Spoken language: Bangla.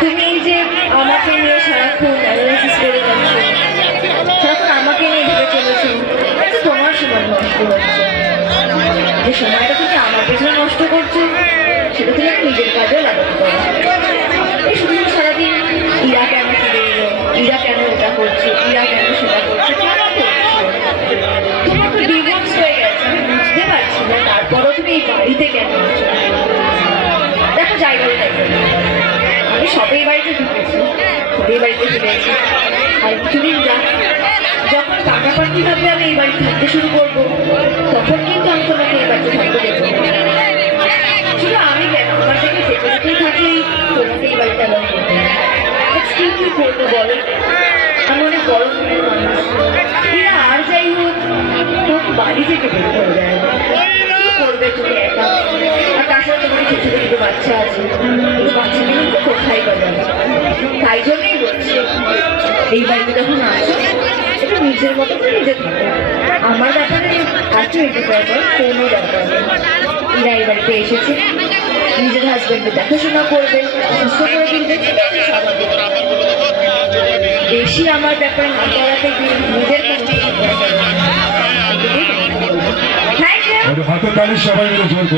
তুমি এই যে আমাকে নিয়ে সারাক্ষণ অ্যানালাইসিস করে যাচ্ছ, সারাক্ষণ আমাকে নিয়ে ভেবে চলেছো, এটা তোমার সময় নষ্ট হচ্ছে। যে সময়টা তুমি আমার পেছনে নষ্ট করছো সেটা তুমি নিজের কাজেও লাগাতে পারো। এই শুধু সারাদিন ইরা কেন ফিরে এলো, ইরা কেন এটা করছে, ইরা কেন সেটা করছে, কেন করছো? তোমার তো ডিভোর্স হয়ে গেছে, আমি বুঝতে পারছি না, তারপরও তুমি এই বাড়িতে কেন আছো? দেখো যাই বলে দেখো, আমি সবাই বাড়িতে ঢুকেছি, সবাই বাড়িতে ফিরেছি, আর কিছুদিন যাক, যখন পাকাপাকি ভাবে আমি এই বাড়িতে থাকতে শুরু করবো, তখন কিন্তু আমি তোমাকে এই বাড়িতে থাকতে দেবো। শুধু আমি কেন, আমার থেকে যেতে যেতেই থাকলেই তোমাকে এই বাড়িতে আবার কি করবো বলো? আমি অনেক বড় মনের মানুষ, এরা আর যাই হোক তখন বাড়ি থেকে বের করে দেয়। কি করবে তুমি একা? আর তার সাথে তোমার ছোট ছোট দুটো বাচ্চা আছে, দুটো বাচ্চা নিয়ে তো কোথায় বা যাবে? তাই জন্যই বলছি, এই বাড়িতে যখন আসো একটু নিজের মতো করে নিজে থাকো। আমার ব্যাপারে এত এটি ব্যাপার কোনো ব্যাপার নেই। এরা এই বাড়িতে এসেছে, নিজের হাজব্যান্ডকে দেখাশোনা করবে, সুস্থ করে দিবে, স্বাভাবিক। বেশি আমার ব্যাপারে না করাতে গিয়ে নিজের হাতে তালি সবাই মিলে জোর করে।